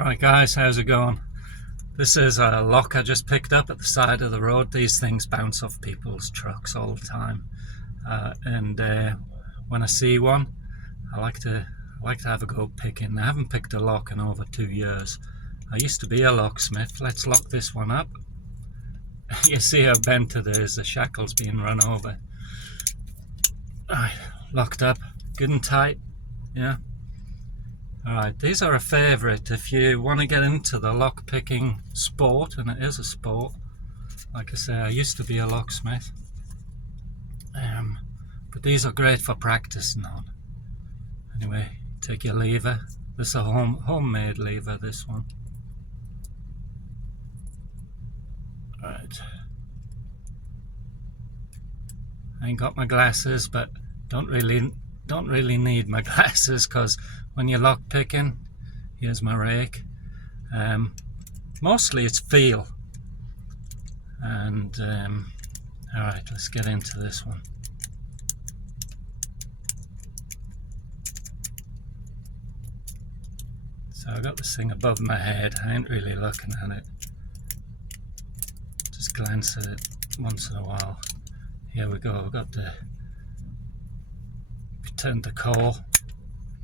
Alright guys, how's it going? This is a lock I just picked up at the side of the road. These things bounce off people's trucks all the time. And when I see one, I like to have a go picking. I haven't picked a lock in over 2 years. I used to be a locksmith. Let's lock this one up. You see how bent it is, the shackle's being run over. Alright, locked up, good and tight, yeah. Alright, these are a favourite if you want to get into the lock picking sport, and it is a sport. Like I say, I used to be a locksmith, but these are great for practicing on. Anyway, take your lever. This is a homemade lever, this one. Right. I ain't got my glasses, but don't really need my glasses, because when you're lock picking, here's my rake. Mostly it's feel. And alright, let's get into this one. So I got this thing above my head. I ain't really looking at it. Just glance at it once in a while. Here we go. I've got the turned the core.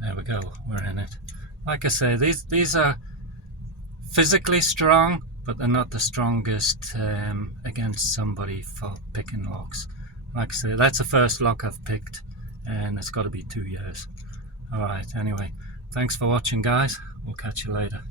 There we go. We're in it. Like I say, these are physically strong, but they're not the strongest against somebody for picking locks. Like I say, that's the first lock I've picked, and it's got to be 2 years. Alright, anyway, thanks for watching guys. We'll catch you later.